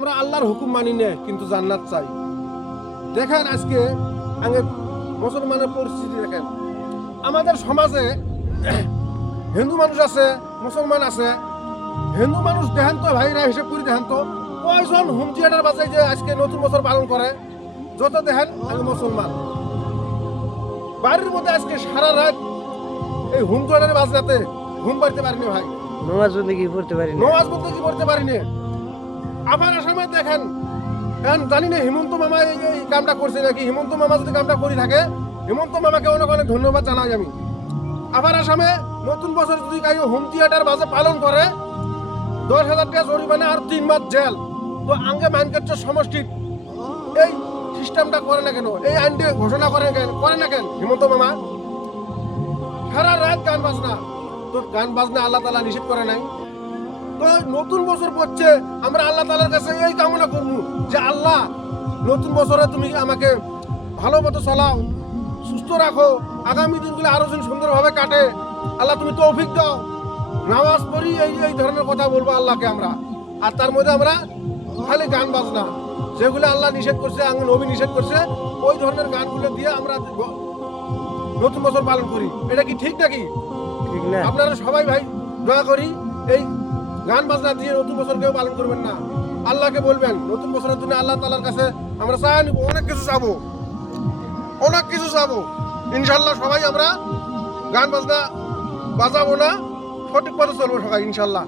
আমরা আল্লাহর হুকুম মানি না, কিন্তু জান্নাত চাই। দেখেন আজকে আগে মুসলমানের পরিস্থিতি দেখেন, আমাদের সমাজে হিন্দু মানুষ আছে, মুসলমান আছে। হিন্দু মানুষ দেখেন তো ভাইরা হিসেব করে দেখেন তো কয়জন হোম থিয়েটার বাজায় যে আজকে নতুন বছর পালন করে, যত দেখেন আগে মুসলমান। বাড়ির মধ্যে আজকে সারা রাত এই হোম থিয়েটারে বাজনাতে ঘুম পাড়তে পারিনি ভাই, নামাজ বন্ধে কি পড়তে পারি না। নামাজ বলতে কি করতে পারিনি। আবার আসামে দেখেন, কারণ জানি না হিমন্ত মামা এই কামটা করছে নাকি। হিমন্ত মামা যদি কামটা করে থাকে, হিমন্ত মামাকে অনেক অনেক ধন্যবাদ জানাই আমি। আবার আসামে নতুন বছর যদি কাউ হোম থিয়েটার বাজে পালন করে 10,000 টাকা জরিমানা আর 3 মাস জেল। তো আঙ্গে মাইনকাচ্ছ সমষ্টির এই সিস্টেমটা করে না কেন, এই আইনটি ঘোষণা করে না কেন হিমন্ত মামা? সারা রাত গান বাজনা, তো গান বাজনা আল্লাহ তাআলা নিষেধ করে নাই। তো নতুন বছর পড়ছে, আমরা আল্লাহ তাআলার কাছে এই কামনা করবো যে আল্লাহ নতুন বছরে তুমি আমাকে ভালো মতো চলাও, সুস্থ রাখো, আগামী দিনগুলো আরো যেন সুন্দরভাবে কাটে। আল্লাহ তুমি তৌফিক দাও। নামাজ পড়ি এই ধরনের কথা বলবো আল্লাহকে আমরা। আর তার মধ্যে আমরা খালি গান বাজনা, যেগুলো আল্লাহ নিষেধ করছে, নবী নিষেধ করছে, ওই ধরনের গানগুলো দিয়ে আমরা নতুন বছর পালন করি। এটা কি ঠিক নাকি? ঠিক না। আপনারা সবাই ভাই দয়া করি এই গান বাজনা দিয়ে নতুন বছর কেউ পালন করবেন না। আল্লাহকে বলবেন নতুন বছরের জন্য আল্লাহ তাআলার কাছে আমরা চাই নিব, অনেক কিছু চাবো, অনেক কিছু চাবো। ইনশাল্লাহ সবাই আমরা গান বাজনা বাজাবো না, সঠিক পথে চলবো সবাই ইনশাল্লাহ।